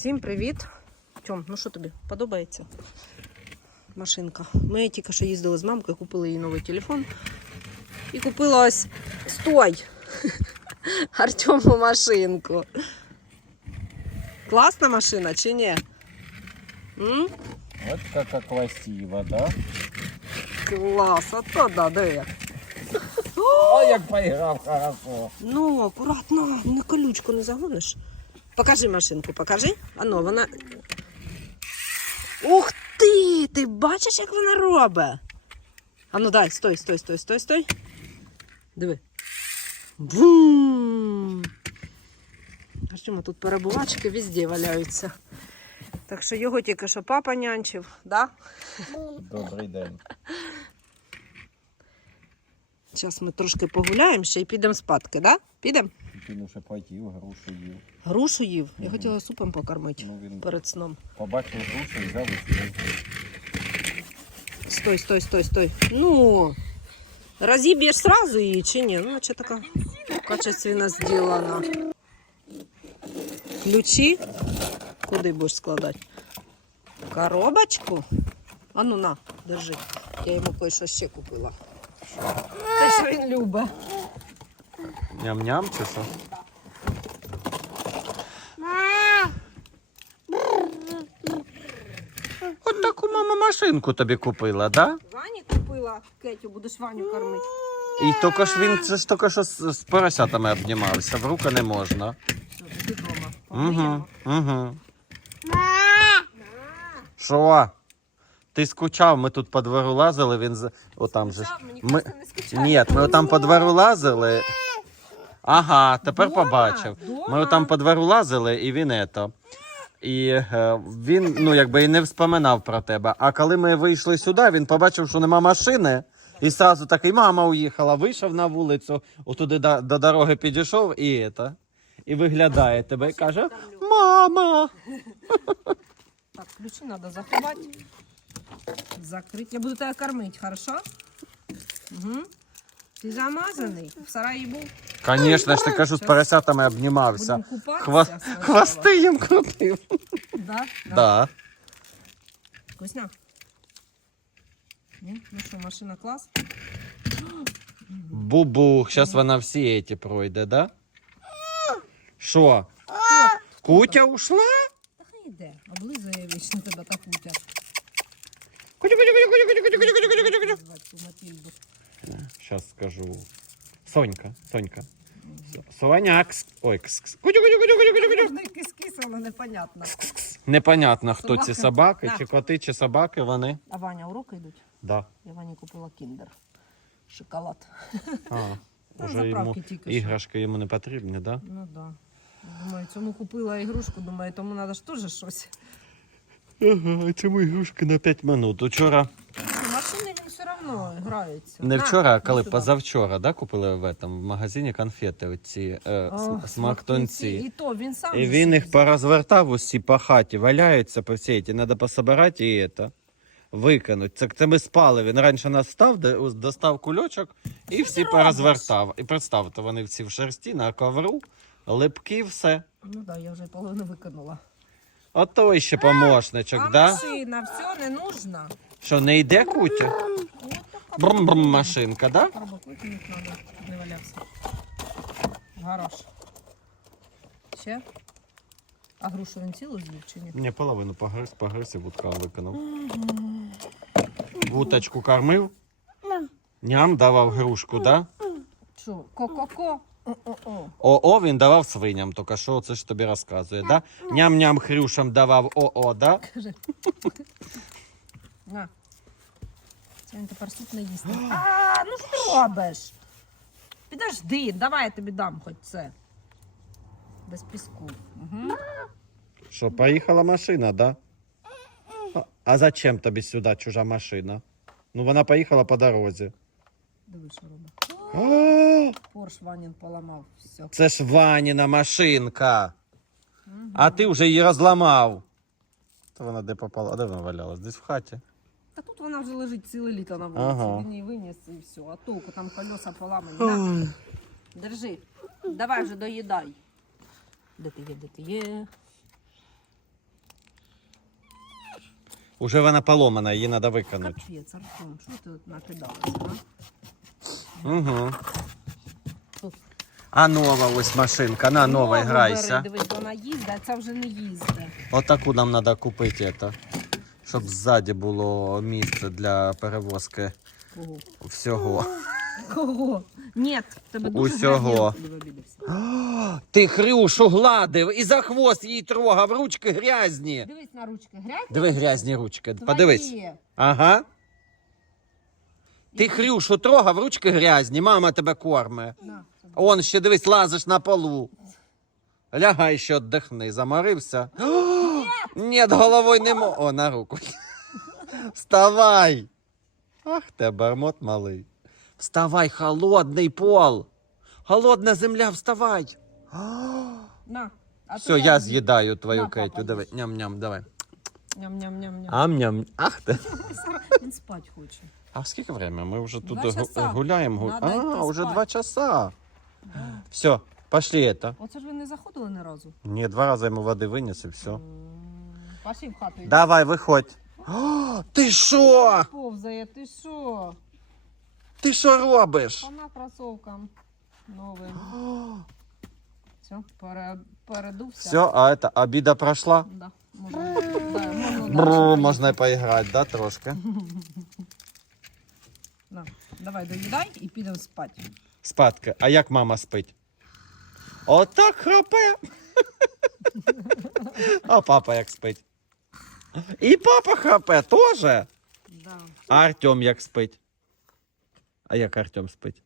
Всім привіт. Тьом, ну що тобі подобається? Машинка. Ми тільки що їздили з мамкою, купили їй новий телефон. І купила ось стой! Артему машинку. Класна машина чи ні? М? Вот как красиво, да? Клас, а то да, диви. О, як поіграв хорошо. Ну, акуратно, на колючку не загониш. Покажи машинку, покажи. Ано, вона. Ух ти! Ти бачиш, як вона робить? Ану, дай, стой, стой, стой, стой, стой. Диви. Бум! Артема тут перебувачки везде валяються. Так що його тільки що папа нянчив, да? Добрий день. Зараз ми трошки погуляємо ще і підемо спадки, да? Підемо? Він уже поїв, грушу їв. Грушу їв. Я хотіла супом покормити Ну він перед сном. побачив грушу і взяв і з'їв. Стой, стой, стой, стой. Ну, разіб'єш сразу її чи ні? Ну, наче така качественно зроблена. Ключі. Куди будеш складати? Коробочку. А ну на, держи. Я йому кое-що ще купила. Те, що він любить. Ням-ням чи що? От таку мама машинку тобі купила, да? Вані купила. Кетю, будеш Ваню кормити. І тільки ж він це ж тільки що з, з поросятами обнімався, в руки не можна. Все, ти вдома. Угу, угу. Що? Ти скучав, ми тут по двору лазили, він з... Отам же. ж. Мені Ми... кажеться, не скучай. Ні, ми отам по двору лазили. Ага, тепер Дома? побачив. Дома? Ми отам по двору лазили, і він ето. І е, він, ну, якби і не вспоминав про тебе. А коли ми вийшли сюди, він побачив, що нема машини. І сразу такий, мама уїхала, вийшов на вулицю, отуди до, до дороги підійшов і ето. І виглядає тебе і каже: Мама! Так, ключи надо заховати. Закрити. Я буду тебе кормити, хорошо? Угу. Ти замазаний? В сараї був? Звісно ж, ти кажу, з поросятами обнімався. Будемо купатися. Хва... сначала. Хвости їм крутив. Да? Да. Вкусня? Ні? Ну що, машина клас? Бубух, зараз вона всі еті пройде, да? Що? Кутя ушла? Та хай йде. Облизує вічно тебе та кутя. Кутя, кутя, кутя, кутя, кутя, кутя, кутя, кутя, кутя. Звати цю Матильду. Сейчас скажу. Сонька, Сонька. С- кс. Ой, кс, кс. Кутя, кутя, кутя, кутя, кутя. Можна кис-кис, але непонятно. Непонятно, хто ці собаки, На. чи коти, чи собаки вони. А Ваня уроки йдуть? Да. Я Вані купила кіндер. Шоколад. А, Ну, уже заправки йому тільки що. іграшки йому не потрібні, да? Ну да. Думаю, цьому купила ігрушку, думаю, тому треба ж теж щось. Ага, а чому ігрушки на 5 минут? Учора, Одно граються. не вчора, а коли позавчора, да, купили в этом в магазині конфети, оці е, см- смактонці. І то він сам. І же він їх порозвертав усі по хаті, валяються по всій ті. Треба пособирати і це, викинуть. Це, це ми спали. Він раніше нас став, де- ус- достав кульочок і всі порозвертав. І представте, вони всі в шерсті на ковру, липки, все. Ну так, да, я вже половину викинула. Ото іще помощничок, а да? машина, все не нужно. Що, не йде кутя? Брум-брум машинка, да? Коробок треба, не валявся. Гараж. Ще? А грушу він цілу з'їв чи ні? Ні, половину погриз, погриз і вудка викинув. Вуточку кормив? Ням давав грушку, да? Що, ко-ко-ко? О-о-о. ОО він давав свиням, тільки що це ж тобі розказує, да? Ням-ням хрюшам давав ОО, да? Каже. На. Він тепер суп не їсти. А, ну що ти робиш? Підожди, давай я тобі дам хоч це. Без піску. Угу. Що, поїхала машина, да? А- А зачем тобі сюди чужа машина? Ну вона поїхала по дорозі. Диви, що робить. Порш Ванін поламав. Все. це ж Ваніна машинка. Мгм. А ти вже її розламав. То вона де попала? А де вона валялась? Десь в хаті. Та тут вона вже лежить ціле літо на вулиці. Ага. Він її виніс і все. А толку там колеса поламані. На, держи. Давай вже доїдай. Де ти є, де ти є? Уже вона поломана, її треба викинути. Капець, Артем, що ти тут накидалася, а? Угу. А нова ось машинка, на нова Нову грайся. бери, Дивись, вона їздить, а це вже не їздить. Отаку нам треба купити, это, щоб ззаді було місце для перевозки Кого? всього. Кого? Ні, в тебе дуже Усього. грязні руки. Ти Хрюшу гладив і за хвост її трогав, ручки грязні. Дивись на ручки, грязні? Диви грязні ручки. Подивись. Ага. Ти Хрюшу трогав, ручки грязні, мама тебе корме. На, Он ще дивись, лазиш на полу. Лягай ще віддихни, заморився. Ні, головою не мо. О, на руку. Вставай. Ах, ти бармот малий. Вставай, холодний пол. Холодна земля, вставай. на. А Все, я з'їдаю твою На, Кетю. Давай. Ням-ням, давай. Ням-ням-ням-ням. Ам-ням. Ах ти. Він спать хоче. А в скільки время? Ми вже тут Два гу- часа. гуляємо. гу- Надо йти А, уже спать. два часа. Все, пошли это. Оце ж ви не заходили ні разу. Ні, два рази йому води виніс і все. М, Пошли в хату. йди. Давай, виходь. О, ти що? Повзає, ти що? Ти що робиш? Вона кросовкам новим. Все, пере, передувся. Все, а это обіда пройшла? Да, можна, да, можна Бррр, дальше можна і поіграти, да, трошки. На, давай доїдай і підемо спати. Спадки. А як мама спить? Отак храпе. А папа як спить? І папа храпе теж. Да. А Артем як спить? А як Артем спить?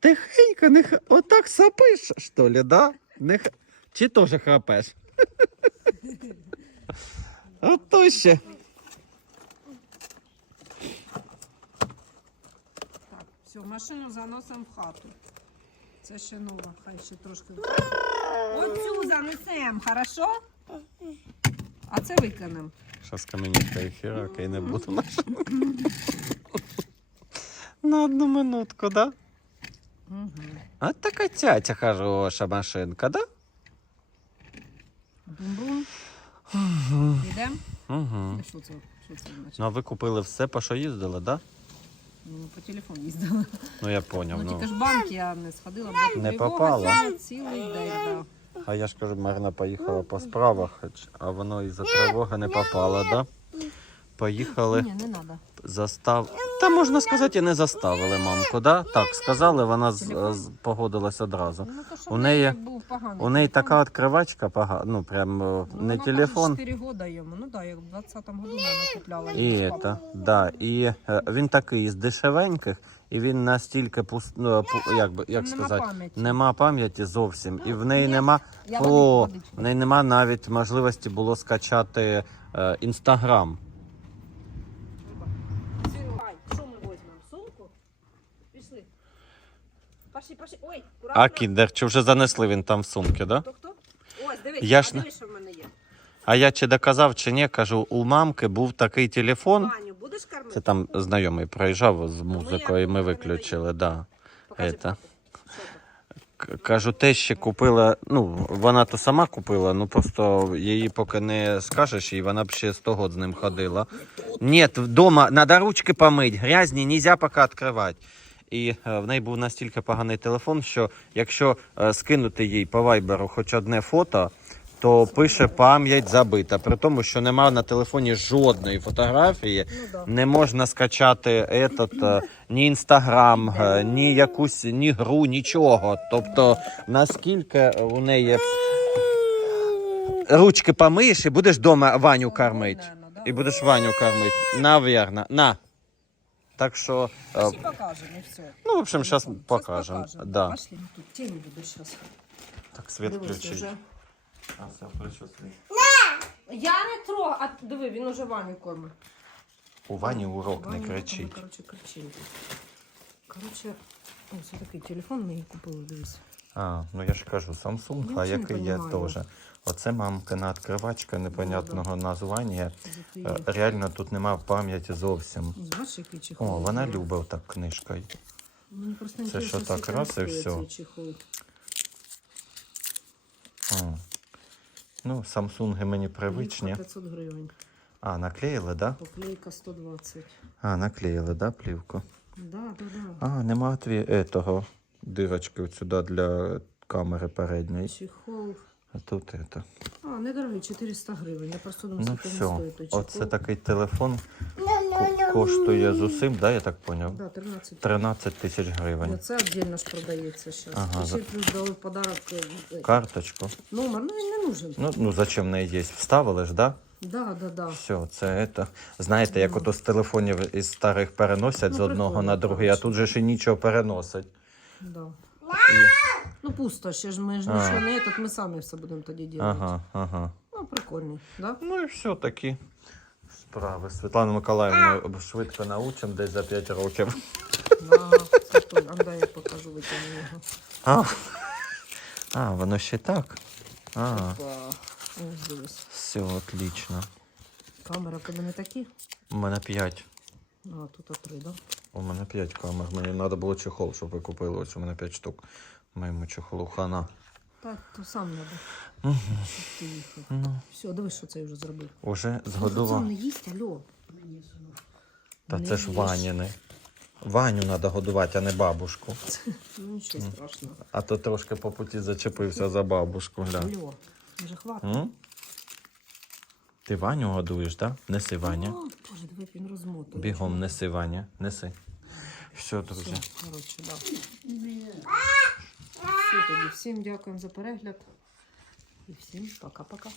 Тихенько, не х... отак сапиш, що ли, да? Не х... Чи теж храпеш? От то ще. Так, все, машину заносимо в хату. Це ще нова, хай ще трошки. Оцю занесемо, хорошо? А це викинемо. Щас каменюка і хірака і не буду машину. На одну минутку, да? Угу. А така тятя хороша машинка, да? Бум-бум. Йдемо? Угу. Що це? Що це значить? Ну а ви купили все, по що їздили, да? Ну, по телефону їздила. Ну я поняв. Ну, Ну, тільки ж банк я не сходила, бо Не тривога попала. цілий день. А я ж кажу, Марина поїхала по справах, а воно із-за тривоги не попало, да? Поїхали, Ні, не треба. застав. Та можна сказати, і не заставили мамку, да? Так, сказали, вона з, з- погодилась одразу. Ну, то, що У неї- був поганий У неї така відкривачка пога... ну прям е, Ну, не телефон. Каже, 4 роки йому. Ну так, як в 20-му году, мабуть, купляла. І її з это, папою. да, і е, він такий з дешевеньких, і він настільки пуст, ну, пу- як, би, як Нема сказати, пам'яті. нема пам'яті зовсім. І в неї Ні, нема Я О, в неї нема навіть можливості було скачати е, інстаграм. Ай, що ми візьмемо? Сумку? Пішли. Пошли, пошли. Ой, А кіндер, чи вже занесли він там в сумки, да? Хто, хто? Ось, дивись, Я а ж не- дивись, що в мене є. А я чи доказав, чи ні, кажу, у мамки був такий телефон. Кормити? Це там знайомий проїжджав з музикою, і ми виключили, да. Это. Кажу, те ще купила. Ну, вона то сама купила, ну просто її поки не скажеш, і вона б ще 100 год з ним ходила. Ні, вдома треба ручки помити, грязні, нельзя поки відкривати. І е, в неї був настільки поганий телефон, що якщо е, скинути їй по вайберу хоч одне фото, то пише пам'ять забита. При тому, що немає на телефоні жодної фотографії, Ну, не можна скачати этот, е, ні інстаграм, е, ні якусь ні гру, нічого. Тобто, наскільки у неї ручки помиєш і будеш вдома Ваню кормити. І будеш Ваню кормити. Навірно. На. Так що, е, Пошли покажемо і все. ну, в общем, покажемо. покажемо. Да. Пошли, ну, тут тінь буде зараз. Так, світ включить. А, все, світ. Я не трогаю, а диви, він уже Ваню кормить. У Вані урок не Ваня, кричить. Короче, кричить. Короче, ось такий телефон ми їй купили, дивись. А, ну я ж кажу, Samsung, Я а нічого не який є понімаю. теж. Оце мамкина відкривачка непонятного названня. За Е, Реально тут нема пам'яті зовсім. Ну, Знаєш, який чехол? О, вона любить так книжкою. Мені просто Це інтересно, що, так скільки раз і коштує всьо? цей чехол. Ну, Самсунги мені привичні. Плівка 500 гривень. А, наклеїли, да? Поклейка 120. А, наклеїли, да, плівку? Да, да, да. А, нема тві етого дирочки от сюди для камери передньої. Чехол. А тут это. А, недорогий, 400 гривень. Я просто думаю, Ну скільки він все. стоїть той чехол. Оце такий телефон коштує з усім, да, я так поняв? Да, 13. 13 тисяч гривень. Ну, Це віддільно ж продається зараз. Ага, ще за- плюс дали в подарок е, Карточку. номер, ну він не нужен. Ну, ну зачем не є? Вставили ж, да? Да, да, да. Все, це это. Знаєте, як Ну. ото з телефонів із старих переносять Ну, з одного прикольно, на другий, а тут же і нічого переносить. да. І- Ну пусто, ще ж ми ж А. нічого не этот, ми самі все будемо тоді робити. Ага, ага. Ну, прикольний, да? Ну і все такі справи. Світлану Миколаївну швидко научимо десь за 5 років. Да. А дай я покажу, витягну його. А, а воно ще так. А, Опа. Ось дивись. все, отлично. Камера в тебе не такі? У мене 5. А, тут три, да? У мене 5 камер. Мені треба було чехол, щоб ви купили. Ось у мене 5 штук. Моєму чехолу хана. Так, то сам надо. Угу. Щоб ти їхав. Ну, Все, дивись, що це вже зробив. уже згодував. Це не їсть, алло. Та Не це ж їж. Ваніни. Ваню треба годувати, а не бабушку. Ну нічого страшного. А то трошки по путі зачепився за бабушку. Глянь. Алло, вже хватить. М? Ти Ваню годуєш, так? Да? Неси Ваня. О, Боже, диви, він розмотує. Бігом неси Ваня. Неси. Все, Все, друзі. коротше, да. Все тоді. Всім дякуємо за перегляд. І всім пока-пока.